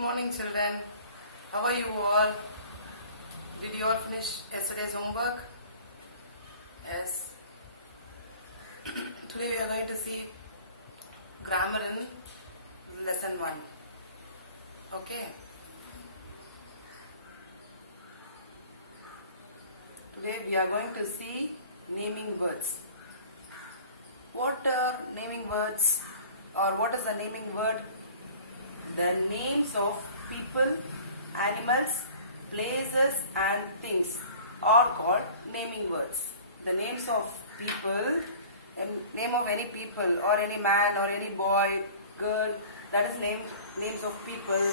morning, children. How are you all? Did you all finish yesterday's homework? Yes. Today we are going to see grammar in lesson 1. Okay. Today we are going to see naming words. What are naming words, or what is the naming word? The names of people, animals, places and things are called naming words. The names of people, name of any people or any man or any boy, girl, that is names of people,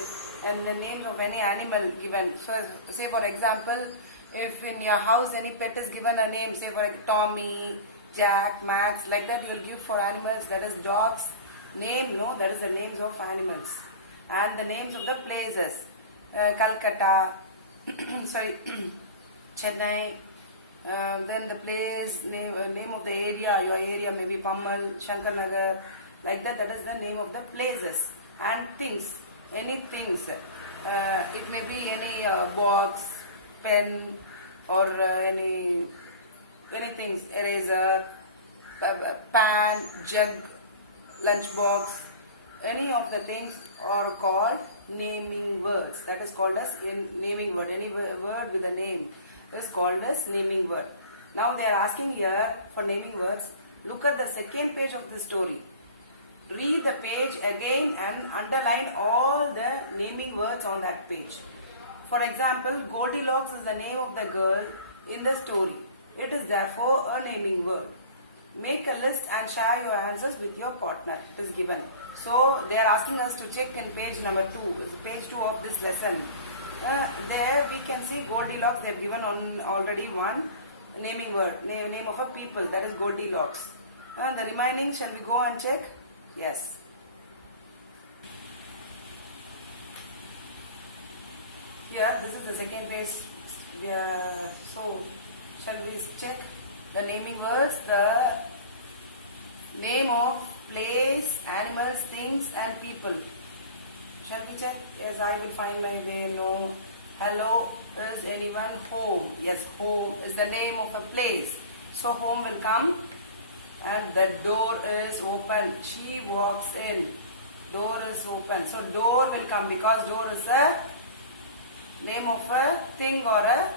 and the names of any animal given. So say for example, if in your house any pet is given a name, say for Tommy, Jack, Max, like that you will give for animals, that is dogs. Name, no, that is the names of animals. And the names of the places, Calcutta, Chennai, then the place, name of the area, your area may be Pammal, Shankarnagar, like that, that is the name of the places. And things, any things, it may be any box, pen, or any things, eraser, pan, jug, lunchbox, any of the things are called naming words. That is called as naming word. Any word with a name is called as naming word. Now they are asking here for naming words. Look at the second page of the story. Read the page again and underline all the naming words on that page. For example, Goldilocks is the name of the girl in the story. It is therefore a naming word. Make a list and share your answers with your partner. It is given. So they are asking us to check in page number 2, page 2 of this lesson. There we can see Goldilocks. They have given on already one naming word, name of a people, that is Goldilocks. The remaining, shall we go and check? Yes. Here, this is the second page. So, shall we check the naming words? The name of place, animals, things and people. Shall we check? Yes, I will find my way. No. Hello, is anyone home? Yes, home is the name of a place. So home will come. And the door is open. She walks in. Door is open. So door will come because door is a name of a thing or a,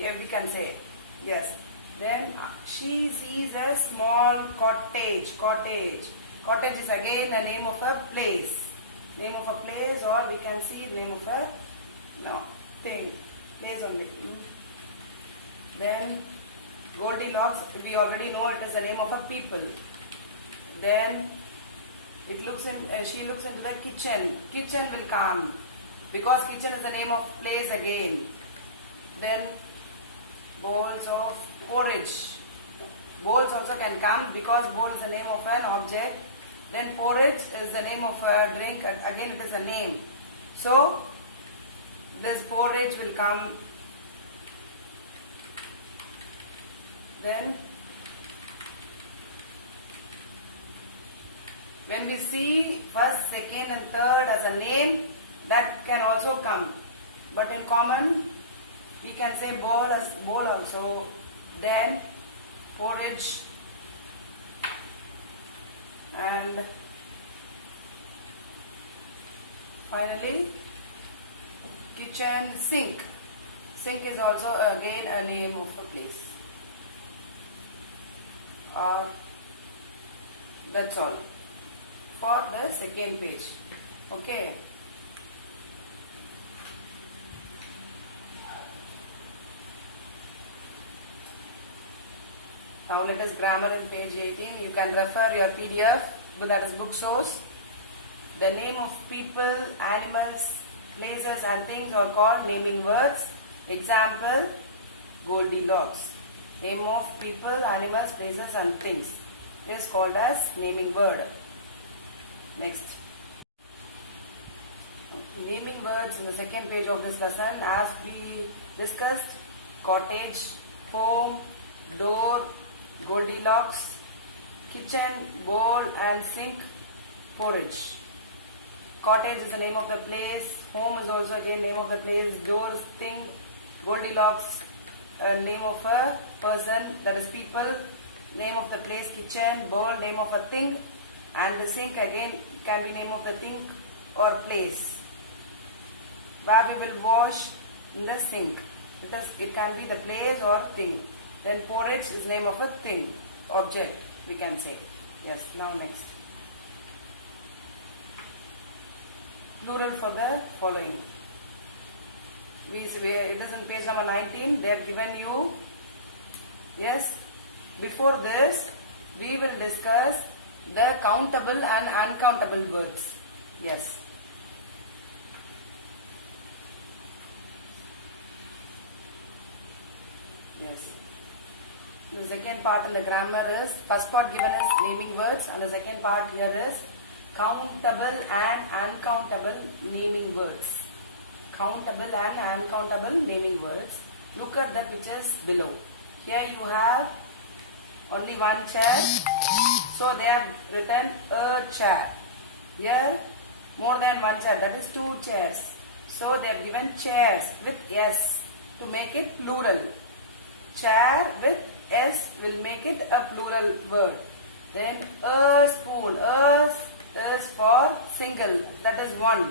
yeah, we can say. Yes. Then she sees a small cottage. Cottage is again the name of a place. Name of a place, or we can see the name of a thing. Place only. Then Goldilocks, we already know it is the name of a people. Then she looks into the kitchen. Kitchen will come because kitchen is the name of place again. Then bowls of porridge. Bowls also can come because bowl is the name of an object. Then porridge is the name of a drink. Again it is a name. So this porridge will come. Then when we see first, second and third as a name, that can also come. But in common we can say bowl as bowl also. Then porridge and finally kitchen, sink. Sink is also again a name of a place. That's all for the second page. Okay. Now let us grammar in page 18. You can refer your PDF, that is book source. The name of people, animals, places and things are called naming words. Example, Goldilocks. Name of people, animals, places and things is called as naming word. Next. Naming words in the second page of this lesson, as we discussed: cottage, home, door, Goldilocks, kitchen, bowl and sink, porridge. Cottage is the name of the place. Home is also again name of the place. Doors, thing. Goldilocks, name of a person, that is people. Name of the place, kitchen. Bowl, name of a thing. And the sink again can be name of the thing or place. Where we will wash in the sink. It can be the place or thing. Then porridge is name of a thing, object we can say. Yes, now next. Plural for the following. It is in page number 19. They have given you. Yes. Before this, we will discuss the countable and uncountable words. Yes. Yes. The second part in the grammar is, first part given is naming words, and the second part here is countable and uncountable naming words. Countable and uncountable naming words. Look at the pictures below. Here you have only one chair. So they have written a chair. Here more than one chair, that is two chairs. So they have given chairs with S to make it plural. Chair with S will make it a plural word. Then a spoon. A is for single, that is one.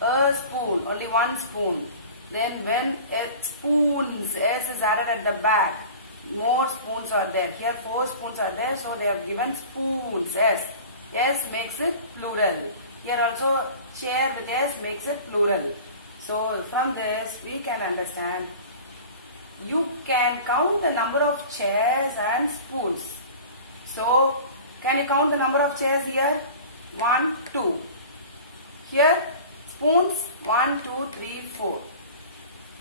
A spoon, only one spoon. Then when spoons, S is added at the back, more spoons are there. Here 4 spoons are there, so they have given spoons, S. S makes it plural. Here also chair with S makes it plural. So from this we can understand, you can count the number of chairs and spoons. So can you count the number of chairs here? 1, 2. Here spoons 1, 2, 3, 4.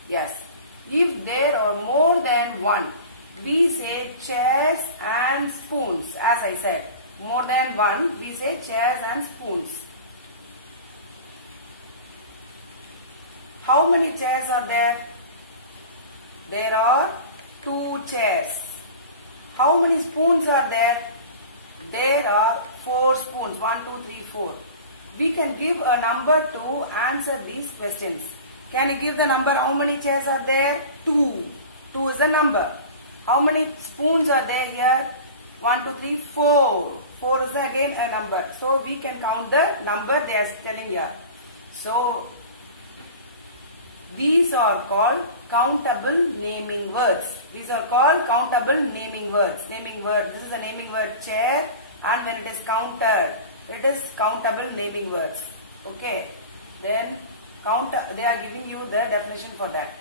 Yes. If there are more than one, we say chairs and spoons. As I said, more than one, we say chairs and spoons. How many chairs are there? There are 2 chairs. How many spoons are there? There are 4 spoons. 1, 2, 3, 4. We can give a number to answer these questions. Can you give the number? How many chairs are there? 2. 2 is the number. How many spoons are there here? 1, 2, 3, 4. 4 is again a number. So we can count the number they are telling here. So these are called countable naming words. These are called countable naming words. Naming word. This is a naming word chair, and when it is counted, it is countable naming words. Okay. Then they are giving you the definition for that.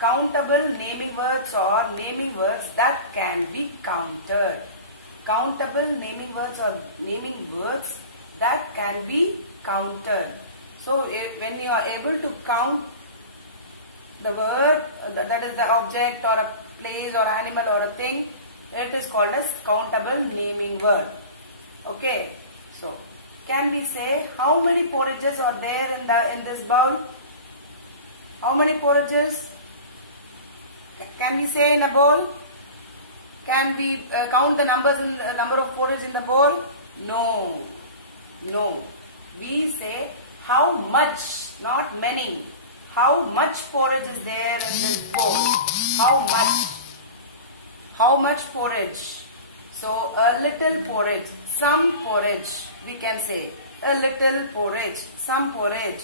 Countable naming words are naming words that can be counted. Countable naming words are naming words that can be counted. So when you are able to count the word, that is the object or a place or animal or a thing, it is called as countable naming word. Okay. So can we say how many porridges are there in this bowl? How many porridges? Can we say in a bowl? Can we count the number of porridge in the bowl? No. No. We say how much, not many. How much porridge is there in this bowl? How much? How much porridge? So a little porridge, some porridge, we can say. A little porridge, some porridge.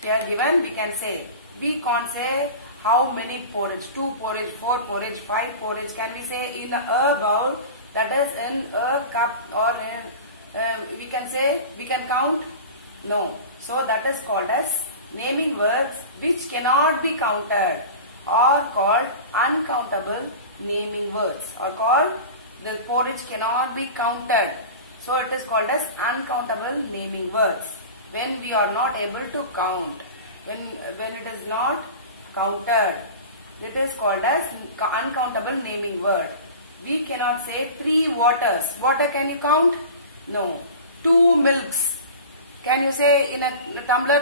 Here given we can say. We can't say how many porridge, 2 porridge, 4 porridge, 5 porridge. Can we say in a bowl, that is in a cup, or in, we can say, we can count? No. So that is called as naming words which cannot be counted, or called uncountable naming words, or called the porridge cannot be counted. So it is called as uncountable naming words. When we are not able to count, when it is not counted, it is called as uncountable naming word. We cannot say 3 waters. Water can you count? No. 2 milks. Can you say in a tumbler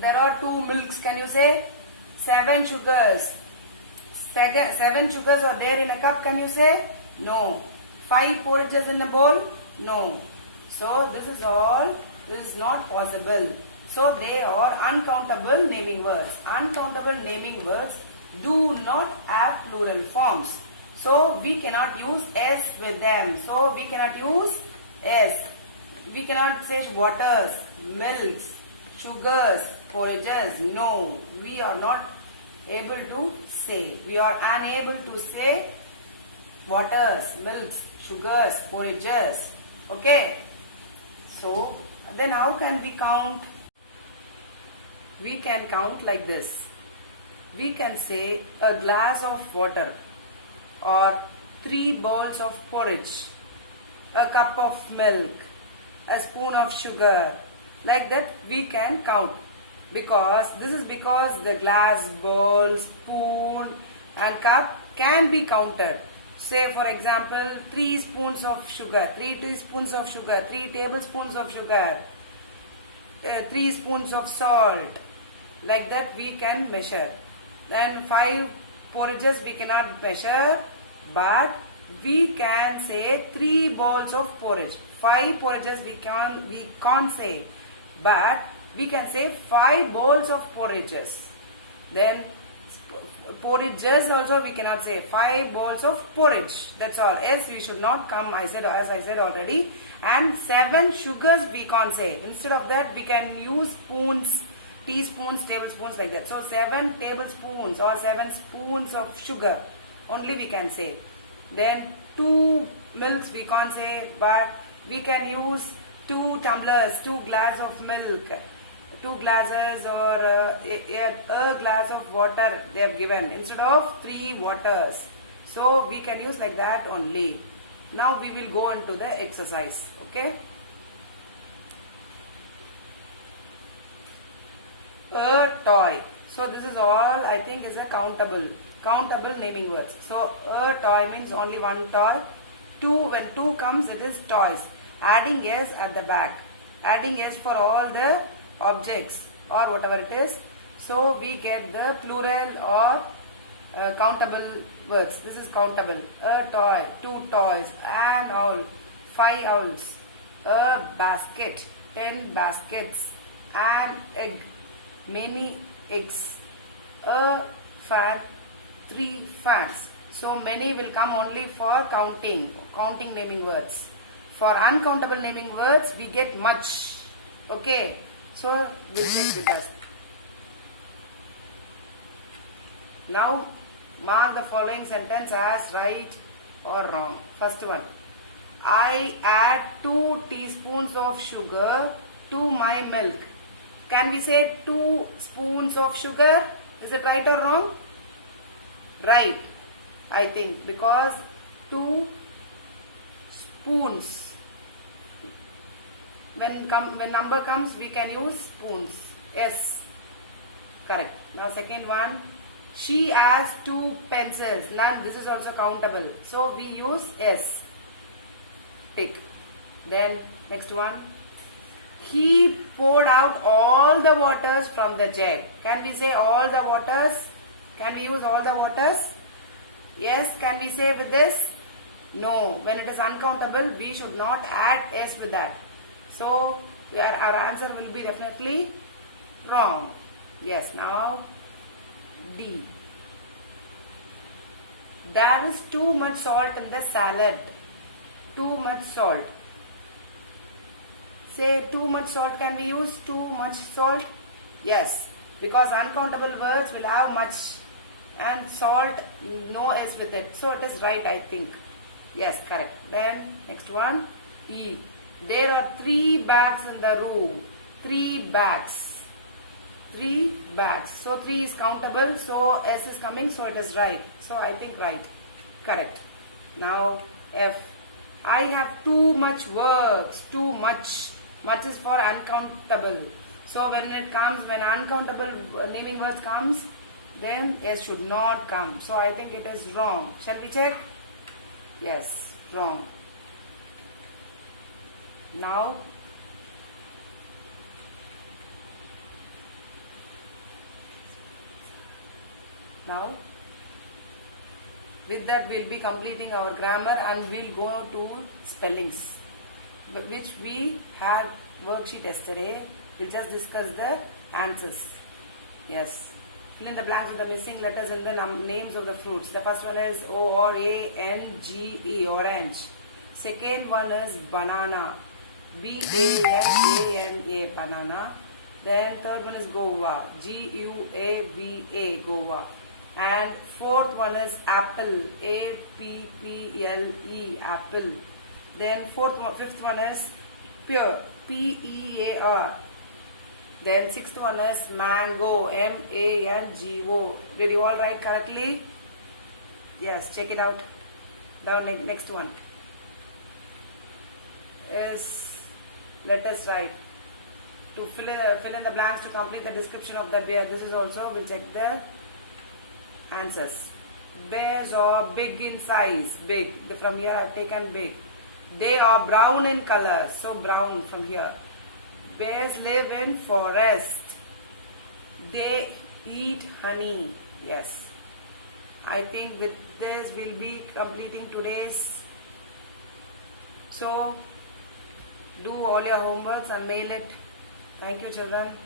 there are 2 milks? Can you say 7 sugars? 7 sugars are there in a cup. Can you say? No. 5 porridges in a bowl? No. So this is all, this is not possible. So they are uncountable naming words. Uncountable naming words do not have plural forms. So we cannot use S with them. So we cannot use S. We cannot say waters, milks, sugars, porridges. No, we are not able to say. We are unable to say waters, milks, sugars, porridges. Okay. So then how can we count? We can count like this. We can say a glass of water, or 3 bowls of porridge, a cup of milk, a spoon of sugar. Like that we can count. Because this is because the glass, bowl, spoon and cup can be counted. Say for example 3 spoons of sugar, 3 teaspoons of sugar, 3 tablespoons of sugar, 3 spoons of salt. Like that we can measure. Then 5 porridges we cannot measure, but we can say 3 bowls of porridge. 5 porridges we can't say, but we can say 5 bowls of porridges. Then porridges also we cannot say, 5 bowls of porridge. That's all. Yes, we should not come, as I said already. And 7 sugars we can't say. Instead of that we can use spoons, teaspoons, tablespoons, like that. So 7 tablespoons or 7 spoons of sugar only we can say. Then 2 milks we can't say, but we can use 2 tumblers, 2 glass of milk, 2 glasses, or a glass of water they have given instead of 3 waters. So we can use like that only. Now we will go into the exercise. Okay. A toy. So this is all I think is a countable naming words. So a toy means only one toy. 2, when 2 comes, it is toys. Adding s at the back. Adding s for all the objects or whatever it is. So we get the plural or countable words. This is countable. A toy, 2 toys, an owl, 5 owls, a basket, 10 baskets, an egg, many eggs, a fan, 3 fans. So many will come only for counting naming words. For uncountable naming words we get much. Okay. So we'll check with us. Now mark the following sentence as right or wrong. First one. I add 2 teaspoons of sugar to my milk. Can we say 2 spoons of sugar? Is it right or wrong? Right, I think, because 2 spoons. When number comes, we can use spoons. Yes, correct. Now second one. She has 2 pencils. None. This is also countable. So we use S. Tick. Then next one. He poured out all the waters from the jug. Can we say all the waters? Can we use all the waters? Yes. Can we say with this? No. When it is uncountable, we should not add S with that. So our answer will be definitely wrong. Yes. Now D. There is too much salt in the salad. Too much salt. Say too much salt. Can we use too much salt? Yes. Because uncountable words will have much and salt no S with it. So it is right, I think. Yes, correct. Then next one. E. There are 3 bags in the room. 3 bags. 3 bags. So 3 is countable. So S is coming. So it is right. So I think right. Correct. Now F. I have too much works. Too much. Much is for uncountable. So when it comes, when uncountable naming words comes, then S should not come. So I think it is wrong. Shall we check? Yes, wrong. Now with that we'll be completing our grammar and we'll go to spellings. which we had worksheet yesterday. We'll just discuss the answers. Yes. Fill in the blanks with the missing letters and the names of the fruits. The first one is O-R-A-N-G-E, orange. Second one is banana. B-A-N-A-N-A, banana. Then third one is guava. G-U-A-V-A, guava. And fourth one is apple. A-P-P-L-E, apple. Then fifth one is pear. P-E-A-R. Then sixth one is mango. M-A-N-G-O. Did you all write correctly? Yes, check it out. Down next one is, let us write. To fill in the blanks to complete the description of the bear. This is also, we'll check the answers. Bears are big in size. Big. From here I've taken big. They are brown in color. So brown from here. Bears live in forest. They eat honey. Yes. I think with this we'll be completing today's. So do all your homeworks and mail it. Thank you, children.